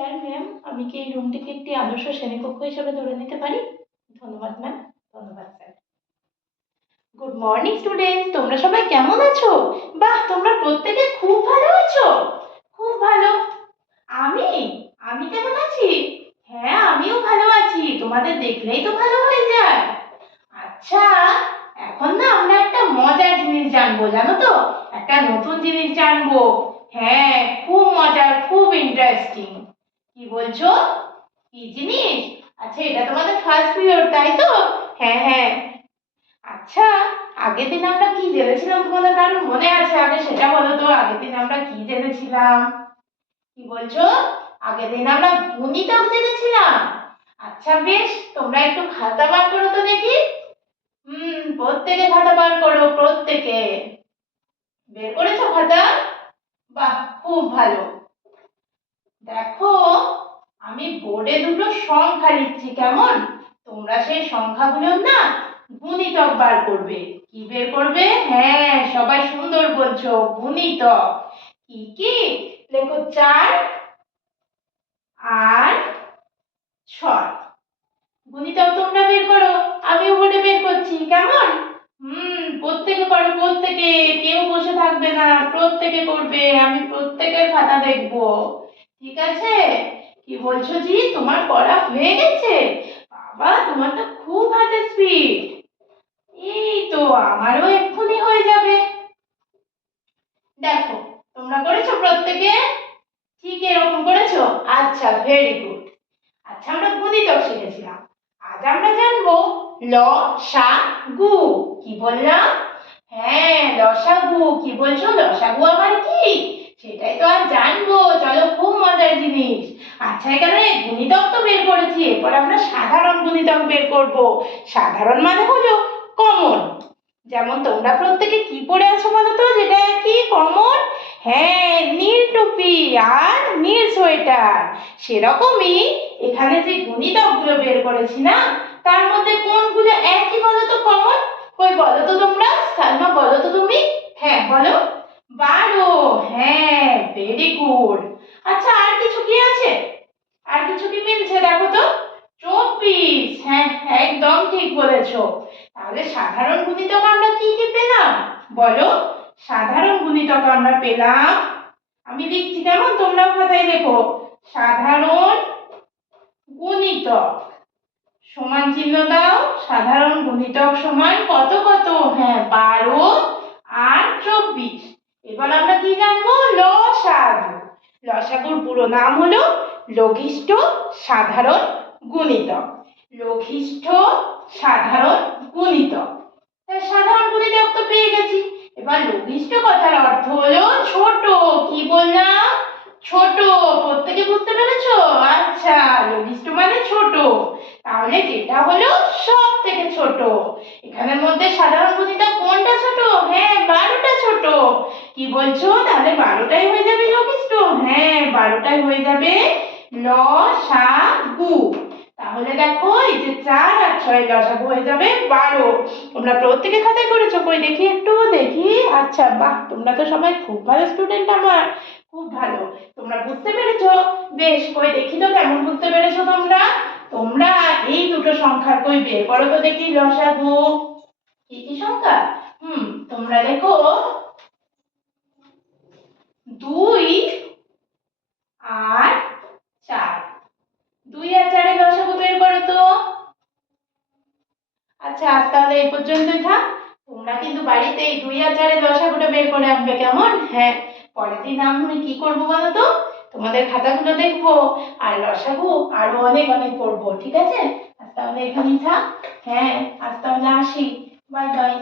Sir ma'am, আমি কি এই রুমটিকে একটি আদর্শ শ্রেণীকক্ষ হিসেবে ধরে নিতে পারি? ধন্যবাদ ম্যাম। ধন্যবাদ স্যার। গুড মর্নিং স্টুডেন্টস, তোমরা সবাই কেমন আছো? বাহ, তোমরা প্রত্যেকে খুব ভালো আছো। খুব ভালো। আমি আমি কেমন আছি? হ্যাঁ, আমিও ভালো আছি। তোমাদের দেখলেই তো ভালো হয়ে যায়। আচ্ছা, এখন না আমরা একটা মজার জিনিস জানবো, জানো তো? একটা নতুন জিনিস জানবো। হ্যাঁ, খুব মজার, খুব ইন্টারেস্টিং। কি বলছো? কি জিনিস? আচ্ছা, এটা তোমাদের ফার্স্ট পিরিয়ড, তাই তো? হ্যাঁ হ্যাঁ। আচ্ছা, আগের দিন আমরা কি জেনেছিলাম তোমাদের কারোর মনে আছে? আগে সেটা বলো তো, আগের দিন আমরা কি জেনেছিলাম? কি বলছো? আগের দিন আমরা গুণিতক জেনেছিলাম। আচ্ছা বেশ, তোমরা একটু খাতা বার করো তো দেখি। প্রত্যেকে খাতা বার করো, প্রত্যেকে। বের করেছো খাতা? বাহ, খুব ভালো। দেখো, আমি বোর্ডে দুটো সংখ্যা লিখছি, কেমন? তোমরা সেই সংখ্যাগুলোর না গুণিতক বার করবে। কি বের করবে? হ্যাঁ, সবাই সুন্দর বলছো, গুণিতক। কি কি? লেখো 4 আর 6। গুণিতক তোমরা বের করো, আমিও বোর্ডে বের করছি, কেমন? প্রত্যেকে করো, প্রত্যেকে। কেউ বসে থাকবে না, প্রত্যেকে করবে। আমি প্রত্যেকের খাতা দেখবো। ঠিক আছে? কি বলছো জি, তোমার পড়া হয়ে গেছে? বাবা, তোমার তো খুব হাতে স্পিড। এই তো আমারও এক্ষুনি হয়ে যাবে। দেখো, তোমরা করেছো প্রত্যেকে? ঠিক এরকম করেছো? আচ্ছা, ভেরি গুড। আচ্ছা, আমরা গুণিতক শিখেছিলাম। আজ আমরা জানবো লসাগু। কি বললাম? হ্যাঁ, লসাগু। কি বলছো? লসাগু আবার কি? সেটাই তো আজ জানবো। চলো, খুব মজার জিনিস। আচ্ছা, এখানে গুণিতক তো বের করেছি, এরপর আমরা সাধারণ গুণিতক বের করব। সাধারণ মানে হলো কমন। যেমন তোমরা প্রত্যেকে কি পরে আছো বলো তো, যেটা কি কমন? হ্যাঁ, নীল টুপি আর নীল সোয়েটার। সেরকমই এখানে যে গুণিতকগুলো বের করেছি না, তার মধ্যে কোনগুলো একই বলো তো কমন? কই বলো তো তোমরা, সালমা বলো তো তুমি। হ্যাঁ বলো। 12। হ্যাঁ, ভেরি গুড। আচ্ছা, আর কিছু কি আছে? আর কিছু কি মিলছে দেখো তো? 24। হ্যাঁ, একদম ঠিক বলেছো। তাহলে সাধারণ গুণিতক আমরা কি কি পেলাম বলো? সাধারণ গুণিতক আমরা পেলাম, আমি লিখছি কেমন, তোমরাও খাতায় লেখো। সাধারণ গুণিতক সমান চিহ্ন দাও। সাধারণ গুণিতক সমান কত কত? হ্যাঁ, 12 আর 24। এবার আমরা কি জানবো? লসাগু। লসাগুর পুরো নাম হলো লঘিষ্ঠ সাধারণ গুণিতক। লঘিষ্ঠ সাধারণ গুণিতক। সাধারণ গুণিতক তো পেয়ে গেছি। এবার লঘিষ্ঠ কথার অর্থ হলো ছোট। কি বললাম? ছোট। প্রত্যেকে বুঝতে পেরেছো? আচ্ছা, লঘিষ্ঠ মানে ছোট। তাহলে যেটা হলো সব থেকে ছোট। এখানের মধ্যে সাধারণ গুণিতক কোনটা ছোট? হ্যাঁ, 12টা ছোট। কি বলছো? তাহলে 12টাই হয়ে যাবে লঘিষ্ঠ। হ্যাঁ, 12টাই হয়ে যাবে লসাগু। তাহলে দেখো, এই যে 4 আর 6 লসাগু হয়ে যাবে 12। তোমরা প্রত্যেকে খাতায় করেছো? কই দেখি, একটু দেখি। আচ্ছা, বাহ, তোমরা তো সবাই খুব ভালো স্টুডেন্ট আমার। খুব ভালো। তোমরা বুঝতে পেরেছো? বেশ, কই দেখি তো কেমন বুঝতে পেরেছো তোমরা। তোমরা এই দুটো সংখ্যার কই বের করো তো দেখি লসাগু। কি কি সংখ্যা? তোমরা দেখো, 2 আর 4। 2 আর 4 এর লসাগু বের করো তো। আচ্ছা, আজ তাহলে এই পর্যন্তই থাক। তোমরা কিন্তু বাড়িতে এই 2 আর 4 এর লসাগুটা বের করে আনবে, কেমন? হ্যাঁ, পরের দিন আমি কি করবো বলো তো? তোমাদের খাতাগুলো দেখবো আর লসাগু আরো অনেক অনেক করবো, ঠিক আছে? আজ তাহলে এখানেই থাক। হ্যাঁ, আজ তাহলে আসি। Bye bye.